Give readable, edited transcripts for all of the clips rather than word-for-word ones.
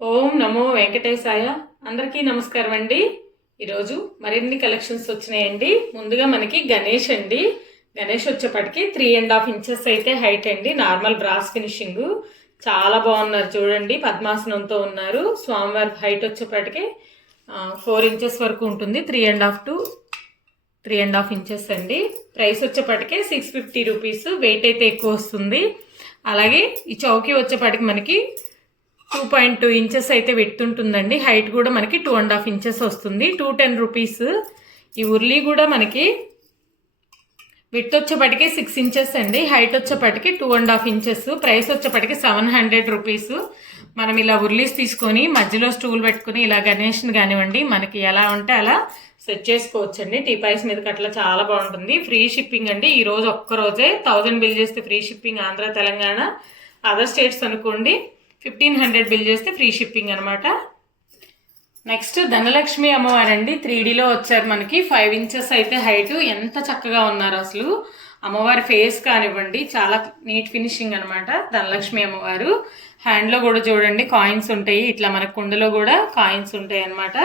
ఓం నమో వెంకటేశాయ. అందరికీ నమస్కారం అండి. ఈరోజు మరిన్ని కలెక్షన్స్ వచ్చినాయండి. ముందుగా మనకి గణేష్ అండి. గణేష్ వచ్చేపటికి 3.5 ఇంచెస్ అయితే హైట్ అండి. నార్మల్ బ్రాస్ ఫినిషింగ్ చాలా బాగున్నారు చూడండి. పద్మాసనంతో ఉన్నారు. స్వామివారి హైట్ వచ్చేపటికి 4 ఇంచెస్ వరకు ఉంటుంది. 3.5 to 3.5 ఇంచెస్ అండి. ప్రైస్ వచ్చేపటికి 650 రూపీస్. వెయిట్ అయితే ఎక్కువ వస్తుంది. అలాగే ఈ చౌకీ వచ్చేపటికి మనకి 2.2 ఇంచెస్ అయితే విడుతుంటుందండి. హైట్ కూడా మనకి 2.5 ఇంచెస్ వస్తుంది. 210 రూపీస్. ఈ ఉర్లీ కూడా మనకి విడ్త్ వచ్చేపటికి 6 ఇంచెస్ అండి. హైట్ వచ్చేపటికి 2.5 ఇంచెస్. ప్రైస్ వచ్చేపటికి 700 రూపీస్. మనం ఇలా ఉర్లీస్ తీసుకొని మధ్యలో స్టూల్ పెట్టుకుని ఇలా గణేష్ని కానివ్వండి మనకి ఎలా ఉంటే అలా సెట్ చేసుకోవచ్చండి. టీపాయ్స్ మీదకి అట్లా చాలా బాగుంటుంది. ఫ్రీ షిప్పింగ్ అండి. ఈ రోజు ఒక్కరోజే 1000 బిల్ చేస్తే free shipping. Andhra, Telangana, other states అనుకోండి 1500 బిల్ చేస్తే ఫ్రీ షిప్పింగ్ అనమాట. నెక్స్ట్ ధనలక్ష్మి అమ్మవారండి. 3Dలో వచ్చారు మనకి. 5 ఇంచెస్ అయితే హైట్. ఎంత చక్కగా ఉన్నారు అసలు. అమ్మవారి ఫేస్ కానివ్వండి చాలా నీట్ ఫినిషింగ్ అనమాట. ధనలక్ష్మి అమ్మవారు హ్యాండ్లో కూడా చూడండి కాయిన్స్ ఉంటాయి. ఇట్లా మన కుండలో కూడా కాయిన్స్ ఉంటాయి అనమాట.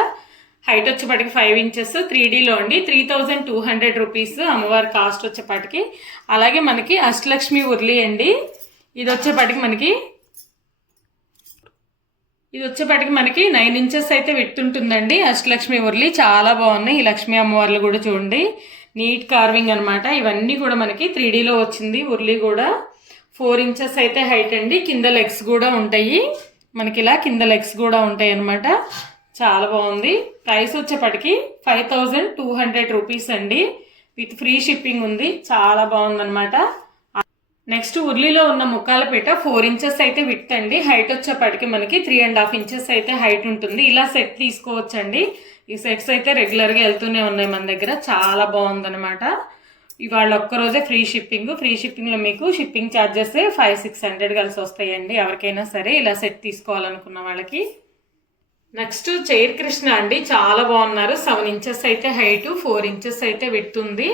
హైట్ వచ్చేపటికి 5 ఇంచెస్ 3Dలో అండి. 3200 రూపీస్ అమ్మవారి కాస్ట్ వచ్చేపటికి. అలాగే మనకి అష్టలక్ష్మి ఉర్లి అండి. ఇది వచ్చేపటికి మనకి 9 ఇంచెస్ అయితే విడుతుంటుందండి. అష్టలక్ష్మి ఉర్లి చాలా బాగున్నాయి. ఈ లక్ష్మీ అమ్మవార్లు కూడా చూడండి నీట్ కార్వింగ్ అనమాట. ఇవన్నీ కూడా మనకి 3Dలో వచ్చింది. ఉర్లి కూడా 4 ఇంచెస్ అయితే హైట్ అండి. కింద లెగ్స్ కూడా ఉంటాయి మనకి. ఇలా కింద లెగ్స్ కూడా ఉంటాయి అనమాట. చాలా బాగుంది. ప్రైస్ వచ్చేపటికి 5200 రూపీస్ అండి. విత్ ఫ్రీ షిప్పింగ్ ఉంది. చాలా బాగుందనమాట. నెక్స్ట్ ఉర్లీలో ఉన్న ముక్కాలపేట 4 ఇంచెస్ అయితే విడ్త్ అండి. హైట్ వచ్చేపటికి మనకి 3.5 ఇంచెస్ అయితే హైట్ ఉంటుంది. ఇలా సెట్ తీసుకోవచ్చండి. ఈ సెట్స్ అయితే రెగ్యులర్గా వెళ్తూనే ఉన్నాయి మన దగ్గర. చాలా బాగుందనమాట. ఇవాళ ఒక్కరోజే ఫ్రీ షిప్పింగ్. ఫ్రీ షిప్పింగ్లో మీకు షిప్పింగ్ ఛార్జెస్ 500-600 కలిసి వస్తాయండి. ఎవరికైనా సరే ఇలా సెట్ తీసుకోవాలనుకున్న వాళ్ళకి. నెక్స్ట్ చైర్ కృష్ణ అండి. చాలా బాగున్నారు. 7 ఇంచెస్ అయితే హైట్, 4 ఇంచెస్ అయితే విడుతుంది.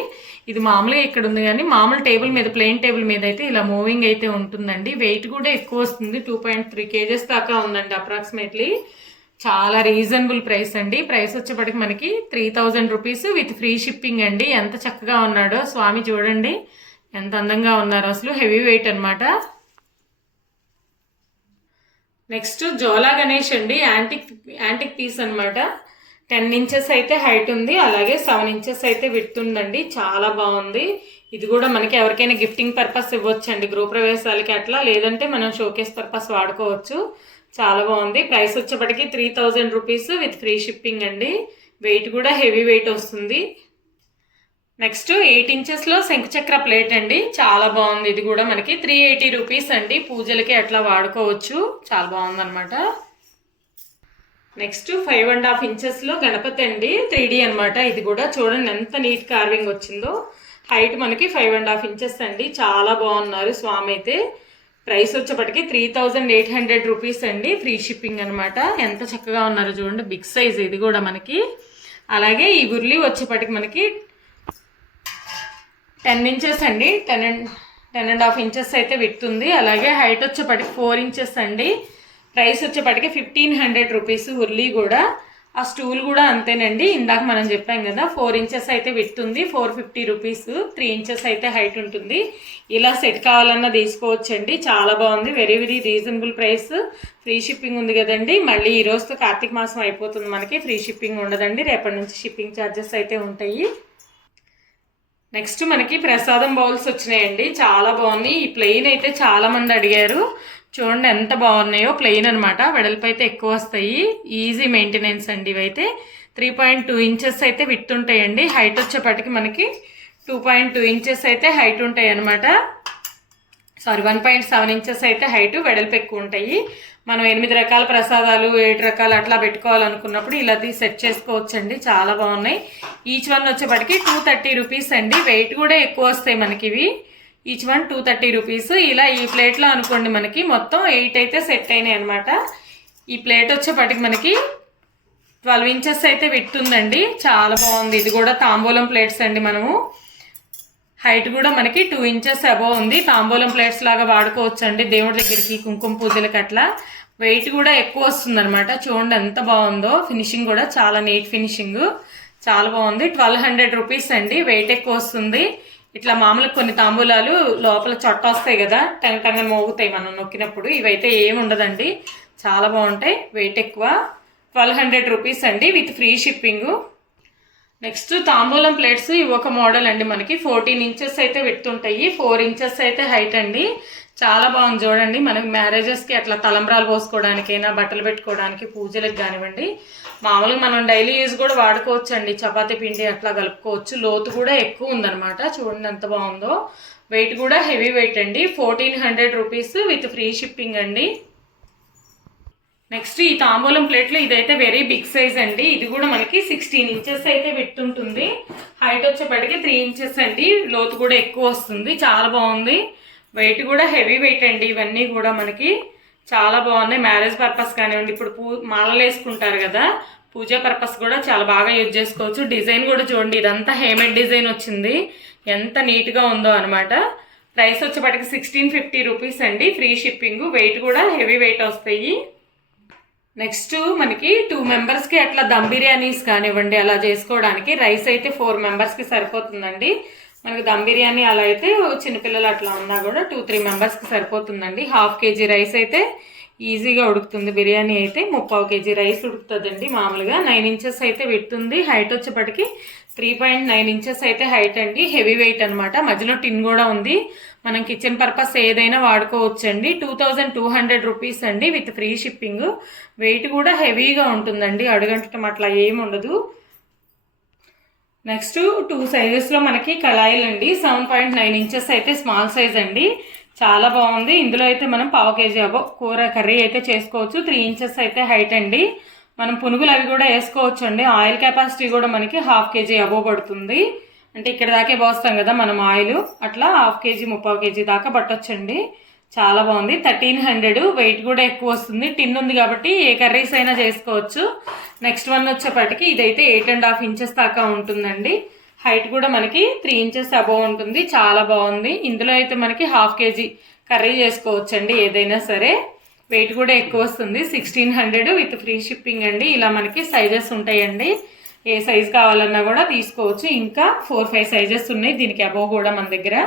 ఇది మామూలుగా ఇక్కడ ఉంది కానీ మామూలు టేబుల్ మీద, ప్లెయిన్ టేబుల్ మీద అయితే ఇలా మూవింగ్ అయితే ఉంటుందండి. వెయిట్ కూడా ఎక్కువ వస్తుంది. 2.3 kgs దాకా ఉందండి అప్రాక్సిమేట్లీ. చాలా రీజనబుల్ ప్రైస్ అండి. ప్రైస్ వచ్చేప్పటికి మనకి 3000 రూపీస్ విత్ ఫ్రీ షిప్పింగ్ అండి. ఎంత చక్కగా ఉన్నాడో స్వామి చూడండి. ఎంత అందంగా ఉన్నారు అసలు. హెవీ వెయిట్ అనమాట. నెక్స్ట్ జోలా గణేష్ అండి. యాంటిక్ పీస్ అనమాట. 10 ఇంచెస్ అయితే హైట్ ఉంది. అలాగే 7 ఇంచెస్ అయితే విడుతుందండి. చాలా బాగుంది. ఇది కూడా మనకి ఎవరికైనా గిఫ్టింగ్ పర్పస్ ఇవ్వచ్చండి. గృహప్రవేశాలకి అట్లా, లేదంటే మనం షోకేస్ పర్పస్ వాడుకోవచ్చు. చాలా బాగుంది. ప్రైస్ వచ్చేప్పటికి 3000 రూపీస్ విత్ ఫ్రీ షిప్పింగ్ అండి. వెయిట్ కూడా హెవీ వెయిట్ వస్తుంది. నెక్స్ట్ 8 ఇంచెస్లో శంకుచక్ర ప్లేట్ అండి. చాలా బాగుంది. ఇది కూడా మనకి 380 రూపీస్ అండి. పూజలకి అట్లా వాడుకోవచ్చు. చాలా బాగుంది అనమాట. నెక్స్ట్ 5.5 ఇంచెస్లో గణపతి అండి. 3D అనమాట. ఇది కూడా చూడండి ఎంత నీట్ కార్వింగ్ వచ్చిందో. హైట్ మనకి 5.5 ఇంచెస్ అండి. చాలా బాగున్నారు స్వామి అయితే. ప్రైస్ వచ్చేప్పటికి 3800 రూపీస్ అండి. ఫ్రీ షిప్పింగ్ అనమాట. ఎంత చక్కగా ఉన్నారు చూడండి. బిగ్ సైజ్ ఇది కూడా మనకి. అలాగే ఈ ఉర్లి వచ్చేప్పటికి మనకి 10 ఇంచెస్ అండి. 10.5 ఇంచెస్ అయితే విడుతుంది. అలాగే హైట్ వచ్చేప్పటికి 4 ఇంచెస్ అండి. ప్రైస్ వచ్చేప్పటికి 1500 రూపీస్. ఉర్లీ కూడా. ఆ స్టూల్ కూడా అంతేనండి. ఇందాక మనం చెప్పాం కదా 4 ఇంచెస్ అయితే విడుతుంది. 450 రూపీస్. 3 ఇంచెస్ అయితే హైట్ ఉంటుంది. ఇలా సెట్ కావాలన్నా తీసుకోవచ్చండి. చాలా బాగుంది. Very very reasonable price. Free shipping ఉంది కదండి. మళ్ళీ ఈ రోజుతో కార్తీక మాసం అయిపోతుంది మనకి. ఫ్రీ షిప్పింగ్ ఉండదండి. రేపటి నుంచి షిప్పింగ్ ఛార్జెస్ అయితే ఉంటాయి. నెక్స్ట్ మనకి ప్రసాదం బౌల్స్ వచ్చినాయండి. చాలా బాగున్నాయి. ఈ ప్లెయిన్ అయితే చాలా మంది అడిగారు. చూడండి ఎంత బాగున్నాయో. ప్లెయిన్ అనమాట. వెడల్పు అయితే ఎక్కువ వస్తాయి. ఈజీ మెయింటెనెన్స్ అండి. ఇవైతే 3.2 ఇంచెస్ అయితే విడుతుంటాయండి. హైట్ వచ్చేపటికి మనకి 2.2 ఇంచెస్ అయితే హైట్ ఉంటాయి అనమాట. 1.7 ఇంచెస్ అయితే హైట్, వెడల్పు ఎక్కువ ఉంటాయి. మనం 8 రకాల ప్రసాదాలు, 7 రకాలు అట్లా పెట్టుకోవాలనుకున్నప్పుడు ఇలా సెట్ చేసుకోవచ్చండి. చాలా బాగున్నాయి. ఈచ్ వన్ వచ్చేప్పటికి 230 రూపీస్ అండి. వెయిట్ కూడా ఎక్కువ వస్తాయి మనకి ఇవి. Each one 230 rupees. ఇలా ఈ ప్లేట్లో అనుకోండి మనకి మొత్తం 8 అయితే సెట్ అయినాయి అనమాట. ఈ ప్లేట్ వచ్చేప్పటికి మనకి 12 ఇంచెస్ అయితే విడుతుందండి. చాలా బాగుంది. ఇది కూడా తాంబూలం ప్లేట్స్ అండి. మనము హైట్ కూడా మనకి 2 ఇంచెస్ అబోవ్ ఉంది. తాంబూలం ప్లేట్స్ లాగా వాడుకోవచ్చు అండి. దేవుడి దగ్గరికి కుంకుమ పూజలకి అట్లా. వెయిట్ కూడా ఎక్కువ వస్తుంది అనమాట. చూడండి ఎంత బాగుందో, ఫినిషింగ్ కూడా చాలా నీట్ ఫినిషింగ్, చాలా బాగుంది. 1200 రూపీస్ అండి. వెయిట్ ఎక్కువ వస్తుంది. ఇట్లా మామూలుగా కొన్ని తాంబూలాలు లోపల చొట్ట వస్తాయి కదా, టంగ టంగని మోగుతాయి మనం నొక్కినప్పుడు, ఇవైతే ఏమి ఉండదండి, చాలా బాగుంటాయి. వెయిట్ ఎక్కువ. 1200 రూపీస్ అండి విత్ ఫ్రీ షిప్పింగ్. నెక్స్ట్ తాంబూలం ప్లేట్స్ ఇవి ఒక మోడల్ అండి. మనకి 14 ఇంచెస్ అయితే పెడుతుంటాయి, 4 ఇంచెస్ అయితే హైట్ అండి. చాలా బాగుంది చూడండి. మనకి మ్యారేజెస్కి అట్లా తలంబ్రాలు పోసుకోవడానికైనా, బట్టలు పెట్టుకోవడానికి, పూజలకు కానివ్వండి, మామూలుగా మనం డైలీ యూజ్ కూడా వాడుకోవచ్చు అండి. చపాతీ పిండి అట్లా కలుపుకోవచ్చు. లోతు కూడా ఎక్కువ ఉందన్నమాట. చూడండి ఎంత బాగుందో. వెయిట్ కూడా హెవీ వెయిట్ అండి. 1400 రూపీస్ విత్ ఫ్రీ షిప్పింగ్ అండి. నెక్స్ట్ ఈ తాంబూలం ప్లేట్లు ఇదైతే వెరీ బిగ్ సైజ్ అండి. ఇది కూడా మనకి 16 ఇంచెస్ అయితే పెట్టుంటుంది. హైట్ వచ్చేప్పటికి 3 ఇంచెస్ అండి. లోతు కూడా ఎక్కువ వస్తుంది. చాలా బాగుంది. వెయిట్ కూడా హెవీ వెయిట్ అండి. ఇవన్నీ కూడా మనకి చాలా బాగున్నాయి. మ్యారేజ్ పర్పస్ కానివ్వండి, ఇప్పుడు మాలలు వేసుకుంటారు కదా, పూజా పర్పస్ కూడా చాలా బాగా యూజ్ చేసుకోవచ్చు. డిజైన్ కూడా చూడండి, ఇదంతా హేమేడ్ డిజైన్ వచ్చింది. ఎంత నీట్గా ఉందో అనమాట. ప్రైస్ వచ్చేప్పటికి 1650 రూపీస్ అండి. Free shipping. వెయిట్ కూడా హెవీ వెయిట్ వస్తాయి. నెక్స్ట్ మనకి 2 మెంబర్స్కి అట్లా దమ్ బిర్యానీస్ కానివ్వండి అలా చేసుకోవడానికి రైస్ అయితే 4 మెంబర్స్కి సరిపోతుందండి. మనకి దమ్ బిర్యానీ అలా అయితే చిన్నపిల్లలు అట్లా ఉన్నా కూడా 2-3 మెంబర్స్కి సరిపోతుందండి. 1/2 kg రైస్ అయితే ఈజీగా ఉడుకుతుంది. బిర్యానీ అయితే 3/4 kg రైస్ ఉడుకుతుందండి. మామూలుగా 9 ఇంచెస్ అయితే పెడుతుంది. హైట్ వచ్చేప్పటికి 3.9 ఇంచెస్ అయితే హైట్ అండి. హెవీ వెయిట్ అనమాట. మధ్యలో టిన్ కూడా ఉంది. మనం కిచెన్ పర్పస్ ఏదైనా వాడుకోవచ్చండి. 2200 రూపీస్ అండి విత్ ఫ్రీ షిప్పింగ్. వెయిట్ కూడా హెవీగా ఉంటుందండి. అడుగంటటం అట్లా ఏమి ఉండదు. నెక్స్ట్ 2 సైజెస్లో మనకి కళాయిలు అండి. 7.9 ఇంచెస్ అయితే స్మాల్ సైజ్ అండి. చాలా బాగుంది. ఇందులో అయితే మనం 1/4 kg అబో కర్రీ అయితే చేసుకోవచ్చు. 3 ఇంచెస్ అయితే హైట్ అండి. మనం పునుగులు అవి కూడా వేసుకోవచ్చు అండి. ఆయిల్ కెపాసిటీ కూడా మనకి 1/2 kg అబో పడుతుంది. అంటే ఇక్కడ దాకే పోస్తాం కదా మనం ఆయిల్, అట్లా 1/2 kg 3/4 kg దాకా పట్టొచ్చండి. చాలా బాగుంది. 1300. వెయిట్ కూడా ఎక్కువ వస్తుంది. టిన్ ఉంది కాబట్టి ఏ కర్రీస్ అయినా చేసుకోవచ్చు. నెక్స్ట్ వన్ వచ్చేప్పటికి ఇదైతే 8.5 ఇంచెస్ దాకా ఉంటుందండి. హైట్ కూడా మనకి 3 ఇంచెస్ అబోవ్ ఉంటుంది. చాలా బాగుంది. ఇందులో అయితే మనకి 1/2 kg కర్రీ చేసుకోవచ్చండి ఏదైనా సరే. వెయిట్ కూడా ఎక్కువ వస్తుంది. 1600 విత్ ఫ్రీ షిప్పింగ్ అండి. ఇలా మనకి సైజెస్ ఉంటాయండి. ఏ సైజ్ కావాలన్నా కూడా తీసుకోవచ్చు. ఇంకా 4-5 సైజెస్ ఉన్నాయి దీనికి అబోవ్ కూడా మన దగ్గర.